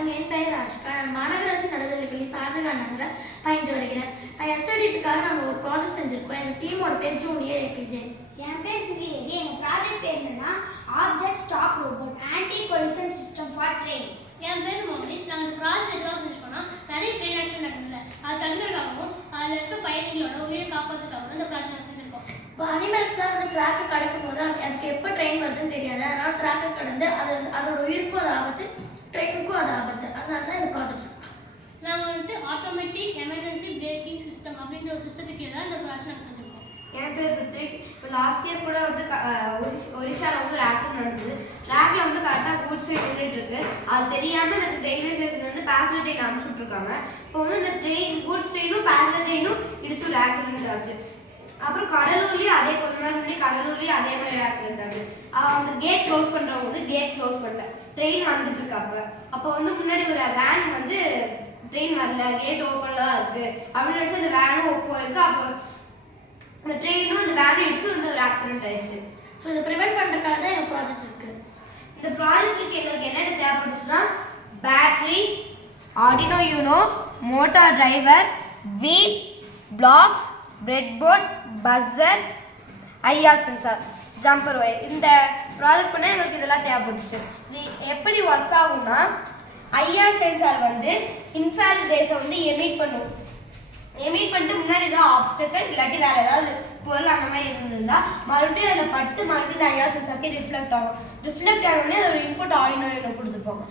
வணக்கம். என் பெயர் ஆஷிகா. நான் மாநகராட்சி நடுநிலைப்பள்ளி ஷாஜகான் நகரில் பயின்று வருகிறேன். எஸ்ஐடிபிக்காக நம்ம ஒரு ப்ராஜெக்ட் செஞ்சுருக்கோம். எங்கள் டீமோட பேர் ஜூனியர் ஏபிஜே. என் பேர் சிறியேரி. எங்கள் ப்ராஜெக்ட் பேர் என்னன்னா object stop robot anti collision system for train. என் பேர் மோனிஷ். நாங்கள் இந்த ப்ராஜெக்ட் எதுக்காக செஞ்சுருக்கோம்னா நிறைய ட்ரெயின் ஆக்சிடென்ட் நடக்குதுல்ல, அது தடுக்கிறதுக்காகவும் அதில் இருக்க பயணிகளோட உயிரை காப்பாற்றுறதுக்காகவும் இந்த ப்ராஜெக்ட் செஞ்சுருக்கோம். இப்போ அனிமல்ஸ்லாம் வந்து ட்ராக்கை கடக்கும் போது அதுக்கு எப்போ ட்ரெயின் வருதுன்னு தெரியாது. அதனால் ட்ராக்கை கடந்து அதோட உயிருக்கும் அது ஆபத்து, ட்ரெயினுக்கும் அது ஆபத்து. அதனால தான் இந்த ப்ராஜெக்ட். நாங்கள் வந்துட்டு ஆட்டோமேட்டிக் எமர்ஜென்சி பிரேக்கிங் சிஸ்டம் அப்படின்ற ஒரு சிஸ்டத்துக்கு கீழே தான் இந்த ப்ராஜெக்ட் நாங்கள் செஞ்சுருக்கோம். என் பேர் பிருத்திக். இப்போ லாஸ்ட் இயர் கூட வந்து ஒரிஷாவில் வந்து ஒரு ஆக்சிடென்ட் நடக்குது. ட்ராக்ல வந்து கரெக்டாக கூட்ஸ் நின்றுட்டு இருக்கு. அது தெரியாமல் அந்த ரயில்வே ஸ்டேஷன் வந்து பேசஞ்சர் ட்ரெயின் அனுப்பிச்சுட்ருக்காங்க. இப்போ வந்து இந்த ட்ரெயின் கூட்ஸ் ட்ரெயினும் பேசஞ்சர் ட்ரெயினும் இடிச்சு ஒரு ஆக்சிடென்ட் ஆச்சு. அப்புறம் கடலூர்லேயும் அதே கொஞ்ச நாள் முன்னாடி கடலூர்லேயும் அதே மாதிரி ஆக்சிடென்ட் ஆகுது. அவங்க கேட் க்ளோஸ் பண்ணுறவங்க வந்து கேட் க்ளோஸ் பண்ணல, ட்ரெயின் வந்துட்டு இருக்கு. அப்போ வந்து முன்னாடி ஒரு வேன் வந்து ட்ரெயின் வரல, கேட் ஓப்பனில் தான் இருக்குது அப்படின்னு நினச்சி அந்த வேனும் போயிருக்கு. அப்போ இந்த ட்ரெயினும் இந்த வேனும் இடிச்சு வந்து ஒரு ஆக்சிடென்ட் ஆயிடுச்சு. ஸோ இதை ப்ரிவென்ட் பண்ணுறதுக்காக தான் எங்கள் ப்ராஜெக்ட் இருக்குது. இந்த ப்ராஜெக்ட்டுக்கு எங்களுக்கு என்னென்ன தேவைப்படுச்சுன்னா battery, Arduino Uno, motor driver, wheel, blocks, breadboard, buzzer, IR sensor, jumper wire. இந்த ப்ராஜெக்ட் பண்ணால் எங்களுக்கு இதெல்லாம் தேவைப்பட்டுச்சு. இது எப்படி ஒர்க் ஆகும்னா ஐஆர் சென்சார் வந்து இன்ஃப்ராரெட் ரேஸை வந்து எமிட் பண்ணிட்டு முன்னாடி ஏதாவது ஆப்ஸ்டக்கல் இல்லாட்டி வேறு ஏதாவது பொருள் அந்த மாதிரி இருந்ததுன்னா மறுபடியும் அதில் பட்டு மறுபடியும் ஐஆர் சென்சாருக்கு ரிஃப்ளெக்ட் ஆகும். ரிஃப்ளெக்ட் ஆகணுன்னே அது ஒரு இன்புட் ஆடினோ கொடுத்துருப்போம்.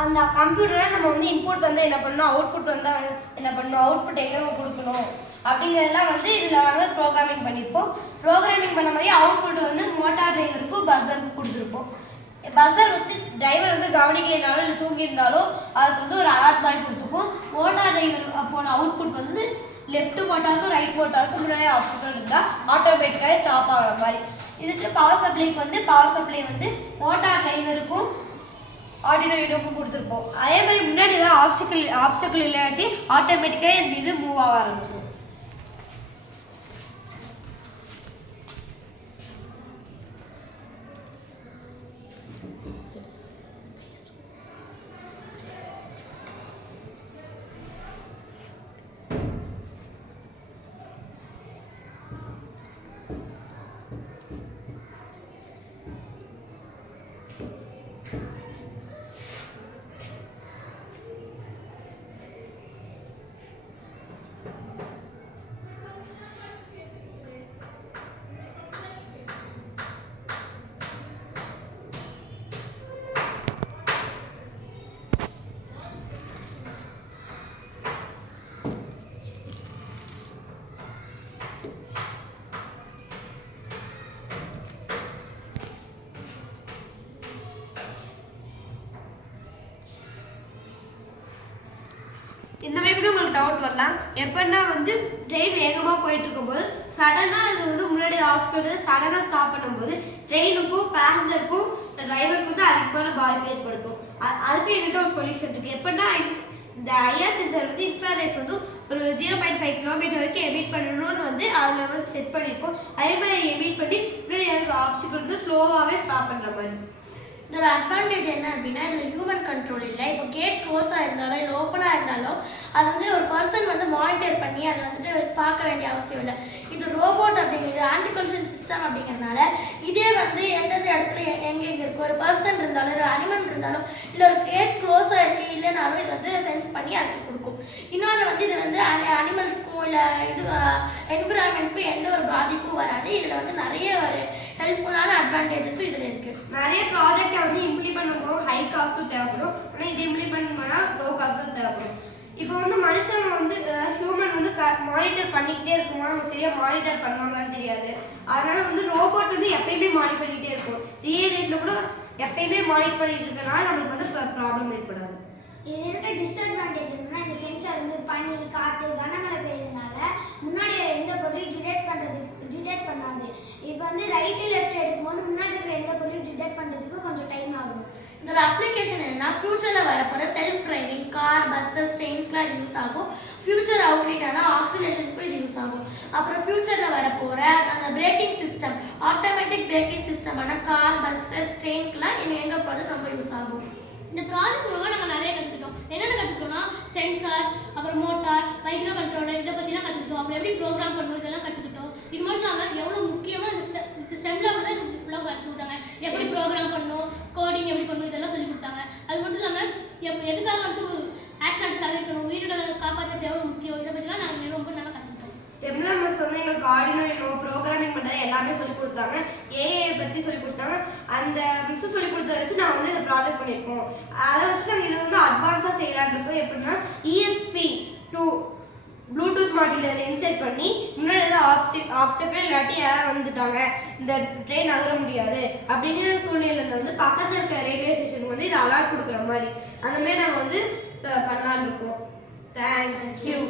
அந்த கம்ப்யூட்டரில் நம்ம வந்து இன்புட் வந்து என்ன பண்ணணும், அவுட்புட் வந்தால் என்ன பண்ணணும், அவுட்புட் எங்கே கொடுக்கணும் அப்படிங்கிறதெல்லாம் வந்து இதில் வந்து ப்ரோக்ராமிங் பண்ணியிருப்போம். ப்ரோக்ராமிங் பண்ண மாதிரி அவுட்புட் வந்து மோட்டார் டிரைவருக்கும் பஸ்ஸருக்கும் கொடுத்துருப்போம். பஸ்ஸர் வந்து டிரைவர் வந்து கவனிக்கலைனாலும் இல்லை தூங்கியிருந்தாலும் அதுக்கு வந்து ஒரு அலர்ட் மாதிரி கொடுத்துக்கும். மோட்டார் டிரைவர் போன அவுட்புட் வந்து லெஃப்ட் மோட்டாருக்கும் ரைட் மோட்டாருக்கும் முன்னாடி ஆப்ஷன்கள் இருந்தால் ஆட்டோமேட்டிக்காக ஸ்டாப் ஆகிற மாதிரி. இதுக்கு பவர் சப்ளைக்கு வந்து பவர் சப்ளை வந்து மோட்டார் டிரைவருக்கும் ஆர்டினோ யூனோக்கும் கொடுத்துருப்போம். அதே மாதிரி முன்னாடி ஏதாவது ஆப்ஸ்டக்கிள் இல்லாட்டி ஆட்டோமேட்டிக்காக இந்த இது மூவ் ஆக ஆரம்பிச்சிடும். இந்த மாதிரி கூட உங்களுக்கு டவுட் வரலாம். எப்படின்னா வந்து ட்ரெயின் வேகமாக போயிட்டு இருக்கும்போது சடனாக இது வந்து முன்னாடி ஆப்ஸ்டக்கிள் சடனாக ஸ்டாப் பண்ணும்போது ட்ரெயினுக்கும் பேசஞ்சருக்கும் டிரைவருக்கும் தான் அதிகமான பாதிப்பு ஏற்படுத்தும். அதுக்கு என்கிட்ட ஒரு சொல்யூஷன் இருக்குது. எப்படின்னா இந்த ஐஆர் சென்சார் வந்து இன்ஃப்ராரேஸ் வந்து ஒரு 0.5 கிலோமீட்டர் வரைக்கும் எமிட் பண்ணணும்னு வந்து அதில் வந்து செட் பண்ணியிருப்போம். அதே மாதிரி எமிட் பண்ணி முன்னாடி ஆப்ஸ்டக்கிள் வந்து ஸ்லோவாகவே ஸ்டாப் பண்ணுற மாதிரி. இதோட அட்வான்டேஜ் என்ன அப்படின்னா இதில் ஹியூமன் கண்ட்ரோல் இல்லை. இப்போ கேட் க்ளோஸாக இருந்தாலும் இல்லை ஓப்பனாக இருந்தாலும் அது வந்து ஒரு பர்சன் வந்து மானிட்டர் பண்ணி அதை வந்துட்டு பார்க்க வேண்டிய அவசியம் இல்லை. இது ரோபோட் அப்படிங்கிறது ஆன்டி கொலிஷன் சிஸ்டம் அப்படிங்கிறதுனால இதே வந்து எந்தெந்த இடத்துல எங்கெங்கே இருக்கும் ஒரு பர்சன் இருந்தாலும் ஒரு அனிமல் இருந்தாலும் இல்லை ஒரு கேட் க்ளோஸாக இருக்குது இல்லைனாலும் இது வந்து சென்ஸ் பண்ணி அதுக்கு கொடுக்கும். இன்னொன்று வந்து இது வந்து அனிமல்ஸ்க்கும் இல்லை இது என்விரான்மெண்ட்க்கும் எந்த ஒரு பாதிப்பும் வராது. இதில் வந்து நிறைய ஒரு ஹெல்ப்ஃபுல்லான அட்வான்டேஜஸும் இதில் இருக்குது. நிறைய ப்ராஜெக்டை வந்து இம்ப்ளிமெண்ட் பண்ணும்போது ஹை காஸ்ட்டும் தேவைப்படும், ஆனால் இது இம்ப்ளிமெண்ட் பண்ணால் லோ காஸ்ட்டும் தேவைப்படும். இப்போ வந்து மனுஷங்க வந்து ஹியூமன் வந்து மானிட்டர் பண்ணிக்கிட்டே இருக்குமா, அவங்க சரியாக மானிட்டர் பண்ணுவாங்களான்னு தெரியாது. அதனால வந்து ரோபோட் வந்து எப்பயுமே மானிட்டர் பண்ணிக்கிட்டே இருக்கும். ரியல் லைஃப்பில் கூட எப்பயுமே மானிட்டர் பண்ணிட்டு இருக்கனால நம்மளுக்கு வந்து ப்ராப்ளம் ஏற்படாது. இது இருக்க டிஸ்அட்வான்டேஜ் என்னன்னா இந்த சென்சார் வந்து பனி, காற்று, கனமழை பெய்யறதுனால முன்னாடி எந்த பொருளையும் டிடெக்ட் பண்ணாது. இப்போ வந்து ரைட்டு லெஃப்ட் எடுக்கும்போது முன்னாடி இருக்கிற எந்த பொருளையும் டிடெக்ட் பண்ணுறதுக்கு கொஞ்சம் டைம் ஆகும். இதோட அப்ளிகேஷன் என்னன்னா ஃபியூச்சரில் வரப்போகிற செல்ஃப் டிரைவிங் கார், பஸ்ஸஸ், ட்ரெயின்ஸ்லாம் யூஸ் ஆகும். ஃபியூச்சர் அவுட்லெட்டான ஆக்சிலேஷனுக்கும் இது யூஸ் ஆகும். அப்புறம் ஃபியூச்சரில் வரப்போகிற அந்த பிரேக்கிங் சிஸ்டம், ஆட்டோமேட்டிக் பிரேக்கிங் சிஸ்டமான கார், பஸ்ஸஸ், ட்ரெயின்க்குலாம் எங்கள் ப்ராஜெக்ட் ரொம்ப யூஸ் ஆகும். இந்த ப்ராஜெக்ட் மூலமாக நாங்கள் நிறைய கற்றுக்கிட்டோம். சென்சார், அப்புறம் மோட்டார், மைக்ரோ கண்ட்ரோலர் இதை பற்றிலாம் கற்றுக்கிட்டோம். அப்புறம் எப்படி ப்ரோக்ராம் பண்ணணும் இதெல்லாம் கற்றுக்கிட்டோம். இது மட்டும் இல்லாமல் எவ்வளோ முக்கியமாக இந்த ஸ்டெம்ல வந்து ஃபுல்லாக கற்றுக்கிட்டாங்க. எப்படி ப்ரோக்ராம் பண்ணணும், கோடிங் எப்படி பண்ணணும் இதெல்லாம் சொல்லி கொடுத்தாங்க. அது மட்டும் இல்லாமல் எதுக்காக வந்துட்டு ஆக்சிடென்ட் தவிர்க்கணும், உயிர்களை காப்பாற்றுறது எவ்வளோ முக்கியம் இதை பற்றிலாம் நாங்கள் ரொம்ப நல்லா கற்றுக்கிட்டோம். ஸ்டெம்ல மிஸ் வந்து எங்களுக்கு ஆர்டினோ யூனோ ப்ரோக்ராமிங் பண்ணுறது எல்லாமே சொல்லி கொடுத்தாங்க. ஏஐ பற்றி சொல்லி கொடுத்தாங்க. அந்த மிஸ் சொல்லி கொடுத்தத வச்சு நான் வந்து இந்த ப்ராஜெக்ட் பண்ணியிருக்கோம். அதை வச்சு நாங்கள் இதை வந்து அட்வான்ஸாக செய்யலான்னு இருக்கோம். எப்படின்னா ESP2 ப்ளூடூத் மாட்டில் இன்செர்ட் பண்ணி முன்னாடி ஏதாவது ஆப்ஸ்டக்கிள் இல்லாட்டி யாராவது வந்துட்டாங்க, இந்த ட்ரெயின் நகர முடியாது அப்படிங்கிற சூழ்நிலையில் வந்து பக்கத்தில் இருக்க ரயில்வே ஸ்டேஷனுக்கு வந்து இதை அலாட் கொடுக்குற மாதிரி அந்த மாதிரி நாங்கள் வந்து பண்ணலான்னு இருக்கோம். தேங்க்யூ.